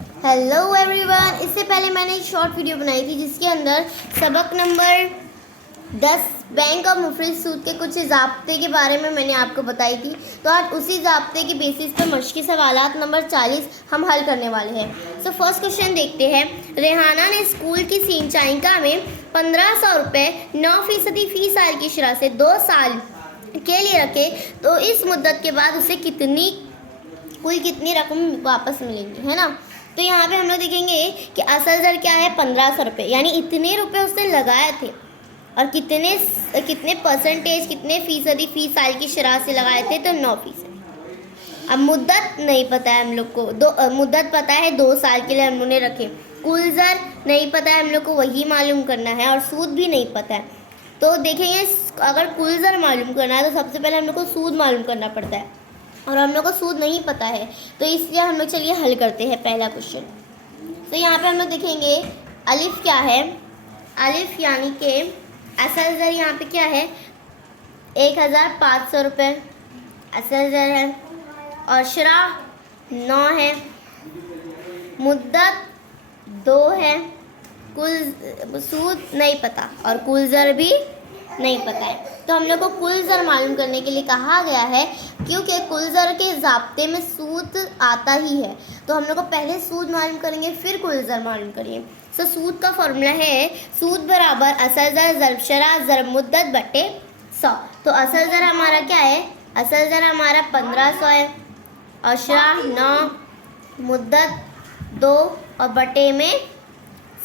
Hello everyone. इससे पहले मैंने एक शॉर्ट वीडियो बनाई थी जिसके अंदर सबक नंबर 10 बैंक और मुफरिद सूद के कुछ ज़ाब्ते के बारे में मैंने आपको बताई थी। तो आज उसी ज़ाब्ते के बेसिस पर मश्की सवालात नंबर 40 हम हल करने वाले हैं। सो फर्स्ट क्वेश्चन देखते हैं। रेहाना ने स्कूल की सिंचाई में 1500 रुपये 9% फी साल की शरह से 2 साल के लिए रखे, तो इस मुद्दत के बाद उसे कुल कितनी रकम वापस मिलेंगी, है ना। तो यहाँ पे हम लोग देखेंगे कि असल दर क्या है 1500 रुपये, यानी इतने रुपए उसने लगाए थे और कितने परसेंटेज, कितने फीसदी फी साल की शरह से लगाए थे, तो 9%। अब मुद्दत नहीं पता है हम लोग को, मुद्दत पता है 2 साल के लिए हम लोग ने रखे। कुल दर नहीं पता है हम लोग को, वही मालूम करना है, और सूद भी नहीं पता है। तो देखेंगे अगर कुल दर मालूम करना है तो सबसे पहले हम लोग को सूद मालूम करना पड़ता है, और हम लोग को सूद नहीं पता है, तो इसलिए हम लोग चलिए हल करते हैं पहला क्वेश्चन। तो यहाँ पे हम लोग देखेंगे अलिफ क्या है। अलिफ यानी कि असल दर यहाँ पे क्या है 1500 रुपये असल दर है, और शरह 9 है, मुद्दत 2 है, कुल सूद नहीं पता और कुल दर भी नहीं पता है। तो हम लोग को कुल दर मालूम करने के लिए कहा गया है, क्योंकि कुल दर के ज़ाब्ते में सूद आता ही है। तो हम लोग को पहले सूद मालूम करेंगे, फिर कुल दर मालूम करेंगे। सो सूद का फॉर्मूला है सूद बराबर असल दर ज़रब शरह ज़रब मुद्दत बटे 100। तो असल दर हमारा क्या है, असल दर हमारा 1500 है, और शरह 9, मुद्दत 2 और बटे में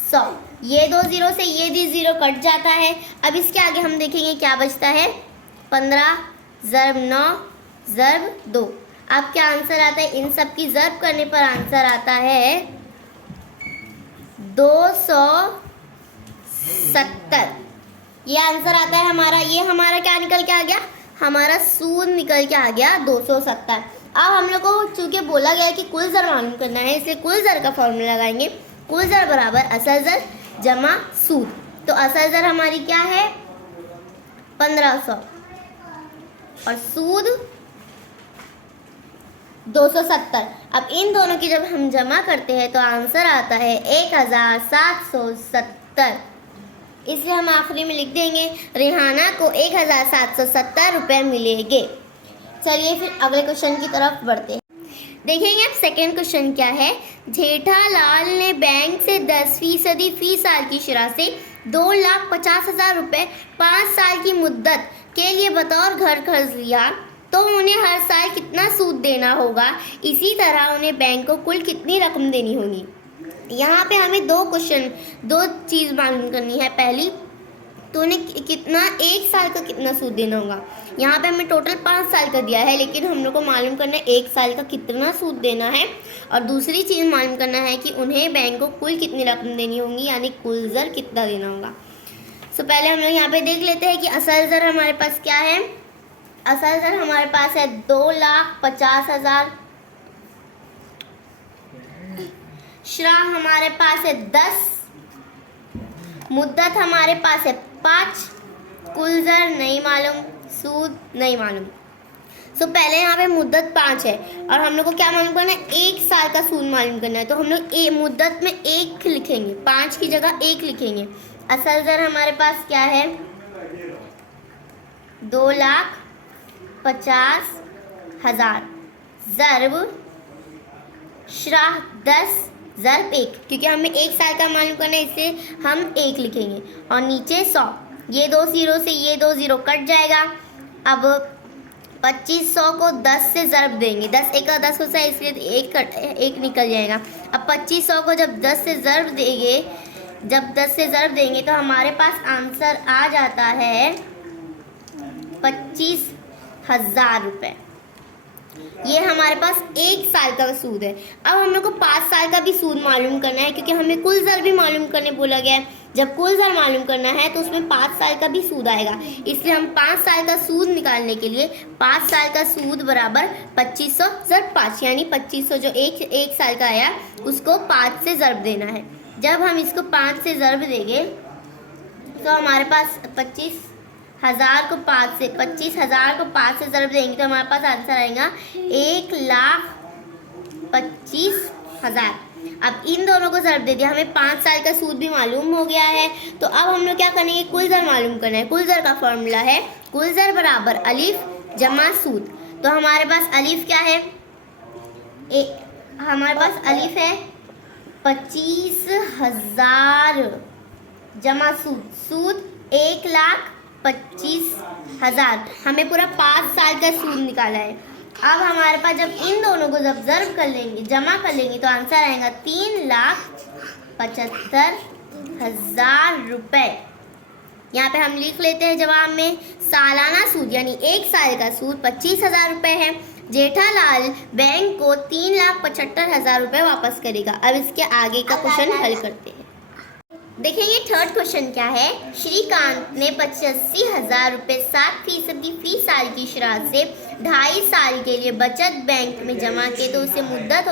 100। ये 2 जीरो से ये भी जीरो कट जाता है। अब इसके आगे हम देखेंगे क्या बचता है 15 ज़रब 9 ज़रब 2। अब क्या आंसर आता है, इन सब की ज़रब करने पर आंसर आता है 270। ये आंसर आता है हमारा। ये हमारा क्या निकल के आ गया, हमारा सूद निकल के आ गया 270। अब हम लोग को चूँकि बोला गया है कि कुल ज़र मालूम करना है, इसलिए कुल ज़र का फॉर्मूला लगाएंगे। कुल ज़र बराबर असल ज़र जमा सूद। तो असल ज़र हमारी क्या है 1500 और सूद 270। अब इन दोनों की जब हम जमा करते हैं तो आंसर आता है 1770। इसलिए हम आखिरी में लिख देंगे रेहाना को 1770 रुपये मिलेंगे। चलिए फिर अगले क्वेश्चन की तरफ बढ़ते हैं। देखेंगे अब सेकेंड क्वेश्चन क्या है। जेठालाल ने बैंक से 10% फी साल की शरह से 2,50,000 रुपये 5 साल की मुद्दत के लिए बतौर घर कर्ज लिया, तो उन्हें हर साल कितना सूद देना होगा। इसी तरह उन्हें बैंक को कुल कितनी रकम देनी होगी। यहाँ पे हमें दो चीज़ मालूम करनी है। पहली तो उन्हें कितना, 1 साल का कितना सूद देना होगा। यहाँ पे हमें टोटल 5 साल का दिया है, लेकिन हम लोग को मालूम करना है 1 साल का कितना सूद देना है। और दूसरी चीज़ मालूम करना है कि उन्हें बैंक को कुल कितनी रकम देनी होगी, यानी कुल ज़र कितना देना होगा। सो पहले हम लोग यहाँ पे देख लेते हैं कि असल ज़र हमारे पास क्या है। असल ज़र हमारे पास है 2,50,000, शरह हमारे पास है 10, मुद्दत हमारे पास है 5, कुल ज़र नहीं मालूम, सूद नहीं मालूम। सो पहले यहाँ पे मुद्दत 5 है और हम लोग को क्या मालूम करना है 1 साल का सूद मालूम करना है। तो हम लोग मुद्दत में 1 लिखेंगे, 5 की जगह 1 लिखेंगे। असल ज़र हमारे पास क्या है 2,50,000 ज़रब शरह 10 ज़रब 1, क्योंकि हमें 1 साल का मालूम करना है, इससे हम 1 लिखेंगे, और नीचे 100। ये 2 जीरो से ये 2 जीरो कट जाएगा। अब 2500 को 10 से ज़रब देंगे, 10 एक 10 होता है, इसलिए एक निकल जाएगा। अब 2500 को जब 10 से ज़रब देंगे तो हमारे पास आंसर आ जाता है 25,000 रुपये। ये हमारे पास 1 साल का सूद है। अब हम लोग को 5 साल का भी सूद मालूम करना है, क्योंकि हमें कुल ज़र भी मालूम करने बोला गया है। जब कुल ज़र मालूम करना है तो उसमें 5 साल का भी सूद आएगा, इसलिए हम 5 साल का सूद निकालने के लिए 5 साल का सूद बराबर 2500 ज़रब 5, यानी 2500 जो एक साल का आया उसको 5 से ज़रब देना है। जब हम इसको 5 से ज़रब देंगे तो हमारे पास 25,000 को 5 से ज़रब देंगे तो हमारे पास आंसर आएगा 1,25,000। अब इन दोनों को ज़र्ब दे दिया, हमें 5 साल का सूद भी मालूम हो गया है। तो अब हम लोग क्या करेंगे, कुल ज़र मालूम करना है। कुल ज़र का फॉर्मूला है कुल ज़र बराबर अलिफ जमा सूद। तो हमारे पास अलिफ क्या है, हमारे पास अलिफ है 25,000 जमा सूद, सूद 1,25,000। हमें पूरा 5 साल का सूद निकाला है। अब हमारे पास जब इन दोनों को जब ज़र्ब कर लेंगे, जमा कर लेंगे, तो आंसर आएगा 3,75,000 रुपये। यहाँ पे हम लिख लेते हैं जवाब में सालाना सूद यानी 1 साल का सूद 25,000 रुपये है। जेठालाल बैंक को 3,75,000 रुपये वापस करेगा। अब इसके आगे का क्वेश्चन हल करते हैं। देखेंगे थर्ड क्वेश्चन क्या है। श्रीकांत ने 85,000 रुपये 7% फी साल की शरह से 2.5 साल के लिए बचत बैंक में जमा किए, तो उसे मुद्दत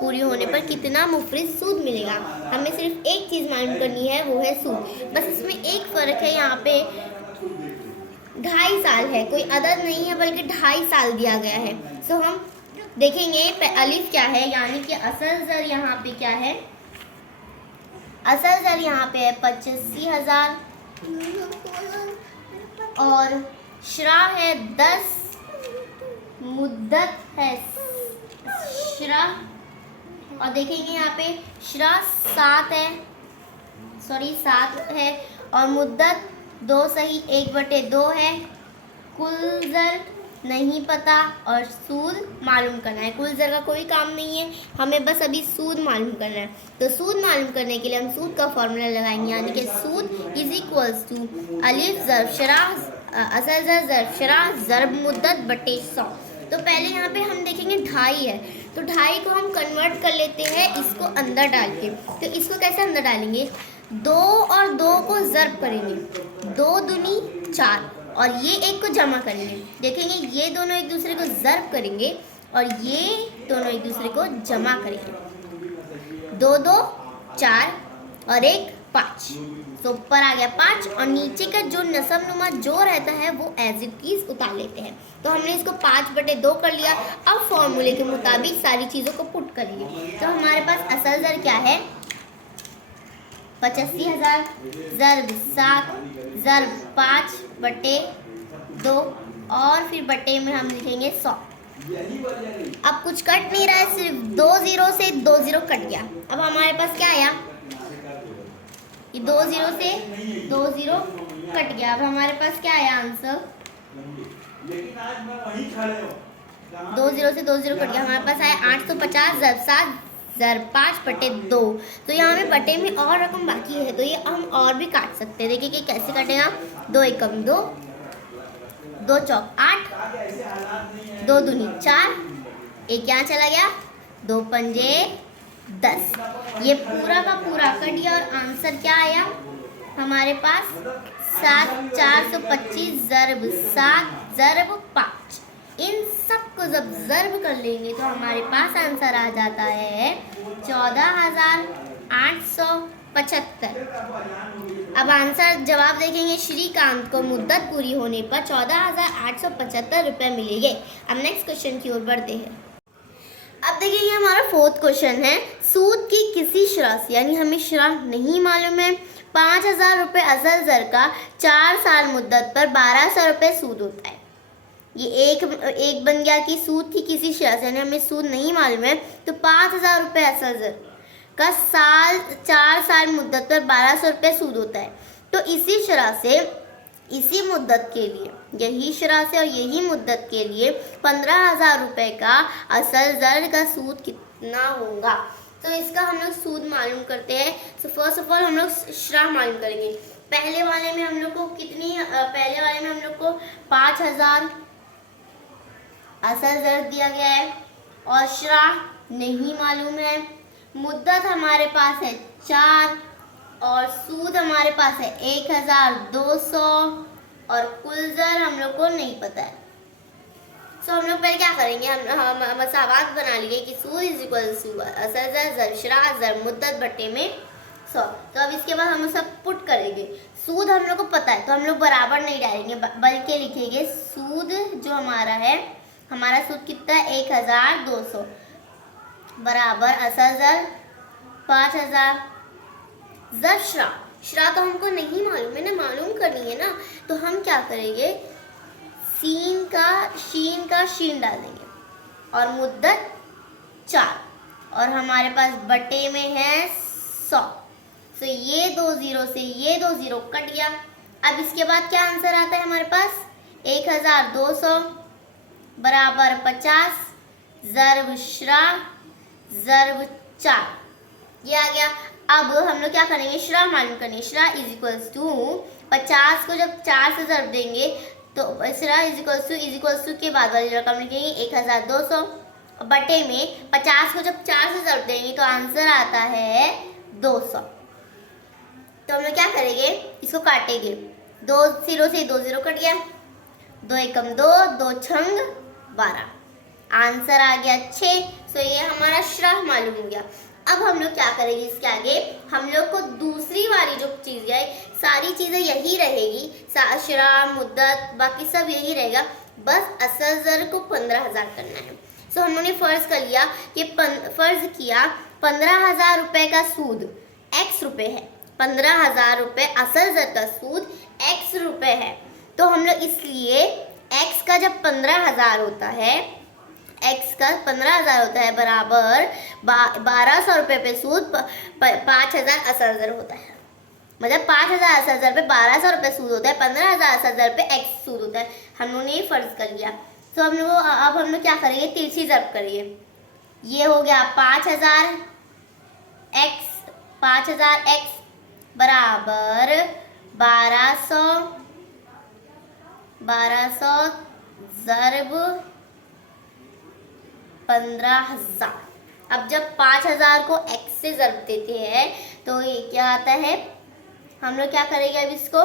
पूरी होने पर कितना मुफरिद सूद मिलेगा। हमें सिर्फ एक चीज़ मालूम करनी है, वो है सूद। बस इसमें एक फ़र्क है, यहाँ पे 2.5 साल है, कोई अदद नहीं है बल्कि 2.5 साल दिया गया है। सो हम देखेंगे अलिफ क्या है, यानी कि असल ज़र यहाँ पे क्या है, असल ज़र यहाँ पे है 85,000 और शरा है 10, मुद्दत है शरा, और देखेंगे यहाँ पे शरा 7 है और मुद्दत 2 सही 1/2 है। कुल ज़र नहीं पता और सूद मालूम करना है। कुल ज़र का कोई काम नहीं है, हमें बस अभी सूद मालूम करना है। तो सूद मालूम करने के लिए हम सूद का फॉर्मूला लगाएंगे, यानी कि सूद इज इक्वल्स टू अलिफ ज़र्ब शरा असल ज़र्ब शरा ज़र्ब मुद्दत बटे 100। तो पहले यहाँ पे हम देखेंगे 2.5 है, तो 2.5 को हम कन्वर्ट कर लेते हैं इसको अंदर डाल के। तो इसको कैसे अंदर डालेंगे, 2 और 2 को ज़र्ब करेंगे, 2 दूनी 4 और ये एक को जमा करेंगे। देखेंगे ये दोनों एक दूसरे को ज़र्ब करेंगे और ये दोनों एक दूसरे को जमा करेंगे। 2 2 4 और 1 5, तो ऊपर आ गया 5 और नीचे का जो नसब नुमा जो रहता है वो एज इट इज उतार लेते हैं। तो हमने इसको 5/2 कर लिया। अब फॉर्मूले के मुताबिक सारी चीज़ों को पुट करेंगे। तो हमारे पास असल ज़र क्या है 85,000 ज़र्ब 7 ज़र्ब 5/2 और फिर बटे में हम लिखेंगे 100। अब कुछ कट नहीं रहा है, सिर्फ 2 0 से 2 0 कट गया। अब हमारे पास क्या आया, ये 2 0 से 2 0 कट गया। अब हमारे पास क्या आया आंसर, 2 0 से 2 0 कट गया। हमारे पास आया 850 ज़र्ब 7 ज़र्ब 5/2। तो यहाँ में बटे में और रकम बाकी है, तो ये हम और भी काट सकते हैं। देखिए कि कैसे कटेगा, 2 एकम 2, 2 चौक 8, 2 दूनी 4, एक यहाँ चला गया, 2 पंजे 10। ये पूरा का पूरा कट गया और आंसर क्या आया हमारे पास 7,425 ज़र्ब 7 ज़र्ब 5। इन सब को जब ज़र्ब कर लेंगे तो हमारे पास आंसर आ जाता है 14,875। अब आंसर जवाब देखेंगे, श्रीकांत को मुद्दत पूरी होने पर 14,875 रुपये मिलेंगे। अब नेक्स्ट क्वेश्चन की ओर बढ़ते हैं। अब देखेंगे हमारा फोर्थ क्वेश्चन है, सूद की किसी शरह से, यानी हमें शरह नहीं मालूम है, 5,000 रुपये असल ज़र का 4 साल मुद्दत पर 1,200 रुपये सूद होता है। ये एक बन गया कि सूद की किसी शरह से, यानी हमें सूद नहीं मालूम है, तो 5,000 रुपये असल ज़र का 4 साल मुद्दत पर 1,200 रुपये सूद होता है। तो इसी शरह से इसी मुद्दत के लिए, यही शरह से और यही मुद्दत के लिए 15,000 रुपये का असल ज़र का सूद कितना होगा। तो इसका हम लोग सूद मालूम करते हैं। तो फर्स्ट ऑफ ऑल हम लोग शरह मालूम करेंगे। पहले वाले में हम लोग को 5,000 असल ज़र दिया गया है और शरह नहीं मालूम है। मुद्दत हमारे पास है 4 और सूद हमारे पास है 1,200 और कुल ज़र हम लोग को नहीं पता है। सो हम लोग पहले क्या करेंगे, हम मसावात बना लिए कि सूद इज इक्वल टू असल ज़र ज़र शरह ज़र मुद्दत बटे में 100। तो अब इसके बाद हम सब पुट करेंगे। सूद हम लोग को पता है तो हम लोग बराबर नहीं डालेंगे, बल्कि लिखेंगे सूद जो हमारा है, हमारा सूद कितना है 1,200 बराबर असल ज़र 5000। जब श्रा तो हमको नहीं मालूम है ना, मालूम करनी है ना, तो हम क्या करेंगे, शीन का शीन डाल देंगे और मुद्दत 4 और हमारे पास बटे में है 100। तो ये 2 0 से ये 2 0 कट गया। अब इसके बाद क्या आंसर आता है हमारे पास, 1200 बराबर 50 ज़र्ब श्रा ज़र्ब 4, ये आ गया। अब हम लोग क्या करेंगे, श्रा मालूम करनी। श्रा इज इक्वल्स टू 50 को जब 4 से ज़र्ब देंगे तो श्रा इज इक्वल्स टू के बाद वाली रकम लिखेंगे 1200 बटे में 50 को जब 4 से ज़र्ब देंगे तो आंसर आता है 200। तो हम लोग क्या करेंगे, इसको काटेंगे, 2 0 से 2 0 कट गया, 2 एकम 2, 2 छंग 12, आंसर आ गया 6। सो ये हमारा श्रह मालूम हो गया। अब हम लोग क्या करेंगे, इसके आगे हम लोग को दूसरी वाली जो चीज़ है, सारी चीज़ें यही रहेगी, श्रह मुद्दत बाकी सब यही रहेगा, बस असल ज़र को 15,000 करना है। सो हम लोगों ने फ़र्ज़ कर लिया कि फ़र्ज़ किया 15,000 रुपये का सूद x रुपये है, 15,000 रुपये असल ज़र का सूद x रुपये है। तो हम लोग इसलिए x का जब 15,000 होता है, x का 15,000 होता है बराबर 1200 रुपये पे सूद 5,000 असल ज़र होता है। मतलब 5,000 असल ज़र पे 1200 रुपये सूद होता है, 15,000 असल ज़र पे x सूद होता है। हम लोगों ने ये फ़र्ज़ कर लिया। तो अब हम लोग क्या करेंगे, तिरछी ज़रब करिए। ये हो गया 5,000 x बराबर 1200 ज़रब 15,000। अब जब 5,000 को x से ज़रब देते हैं तो ये क्या आता है, हम लोग क्या करेंगे, अब इसको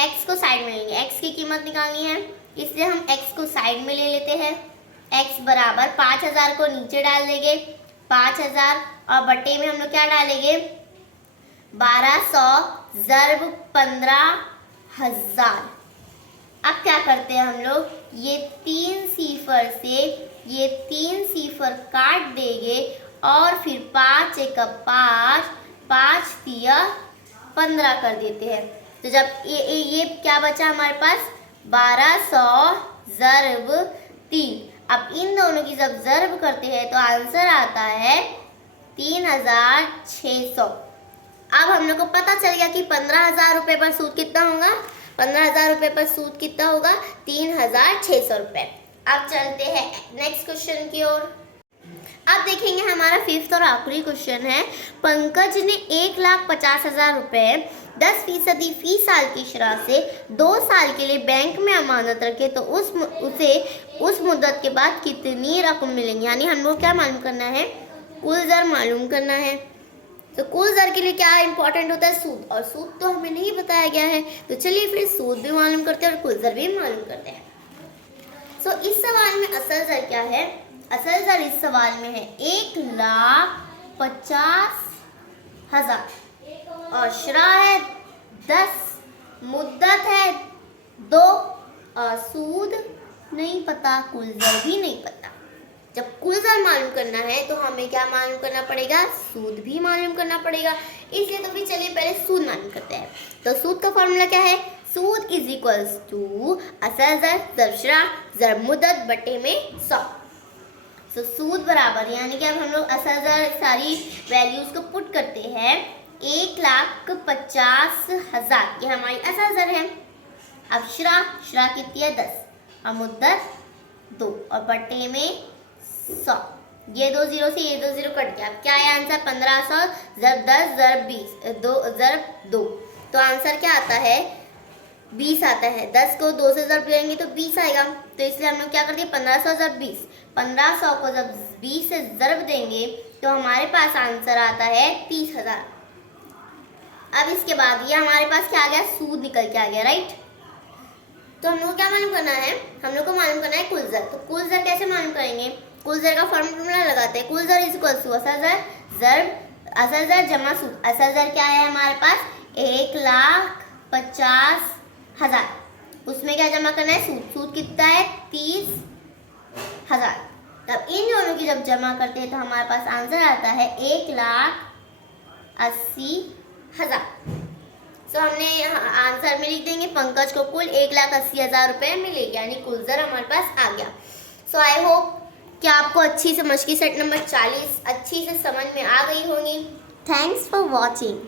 x को साइड में लेंगे, x की कीमत निकालनी है, इसलिए हम x को साइड में ले लेते हैं। x बराबर 5,000 को नीचे डाल देंगे, 5,000 और बटे में हम लोग क्या डालेंगे, 1200 ज़रब 15,000। अब क्या करते हैं हम लोग, ये 3 सिफर से ये 3 सिफर काट देंगे और फिर 5 एक 5, 5 तिया 15 कर देते हैं। तो जब ये क्या बचा हमारे पास, 1200 ज़रब 3। अब इन दोनों की जब ज़रब करते हैं तो आंसर आता है 3,600। अब हम लोग को पता चल गया कि 15,000 रुपये पर सूद कितना होगा, 15,000 रुपये पर सूद कितना होगा, 3,600 रुपये। अब चलते हैं नेक्स्ट क्वेश्चन की ओर। अब देखेंगे हमारा 5th और आखिरी क्वेश्चन है। पंकज ने 1,50,000 रुपये 10% फी साल की शरह से 2 साल के लिए बैंक में अमानत रखे तो उसे उस मुद्दत के बाद कितनी रकम मिलेंगी। यानी हम लोग क्या मालूम करना है, कुल ज़र मालूम करना है। तो कुल ज़र के लिए क्या इंपॉर्टेंट होता है, सूद, और सूद तो हमें नहीं बताया गया है। तो चलिए फिर सूद भी मालूम करते हैं और कुल ज़र भी मालूम करते हैं। सो इस सवाल में असल ज़र क्या है, असल ज़र इस सवाल में है 1,50,000 और शरह है 10, मुद्दत है 2 और सूद नहीं पता, कुल ज़र भी नहीं पता। जब कुल ज़र मालूम करना है तो हमें क्या मालूम करना पड़ेगा, सूद भी मालूम करना पड़ेगा। इसलिए तो फिर चलिए पहले सूद मालूम करते हैं। तो सूद का फॉर्मूला क्या है, सूद इज इक्वल्स टू असल ज़र ज़रब शरह ज़रब मुद्दत बटे में 100। तो सूद बराबर, यानी कि अब हम लोग असल ज़र सारी वैल्यूज़ को पुट करते हैं, 1,50,000 ये हमारी असल ज़र है। अब शरह कितनी है 10 और मुद्दत 2 और बटे में 100। ये 2 0 से ये 2 0 कट गया। अब क्या है आंसर, 1500 ज़रब 10 ज़रब 20 ज़रब 2। तो आंसर क्या आता है, 20 आता है। 10 को 2 से ज़रब करेंगे तो 20 आएगा। तो इसलिए हम लोग क्या करते हैं, 1500 ज़रब 20, 1500 को जब 20 से ज़रब देंगे तो हमारे पास आंसर आता है 30,000। अब इसके बाद ये हमारे पास क्या आ गया, सूद निकल के आ गया, राइट। तो हम लोग को क्या मालूम करना है, हम लोग को मालूम करना है कुल ज़र। तो कुल ज़र कैसे मालूम करेंगे, कुल ज़र का फॉर्मूला लगाते हैं। कुल ज़र इज इक्वल टू असल ज़र ज़रब असल ज़र जमा सूद। असल ज़र क्या है हमारे पास, 1,50,000, उसमें क्या जमा करना है, सूद। सूद कितना है 30,000। तब इन दोनों की जब जमा करते हैं तो हमारे पास आंसर आता है 1,00,000 80,000। सो हमने आंसर में लिख देंगे पंकज को कुल 1,80,000 रुपये मिले, यानी कुल ज़र हमारे पास आ गया। सो आई होप कि आपको अच्छी समझ की सेट नंबर 40 अच्छी से समझ में आ गई होंगी। Thanks for watching.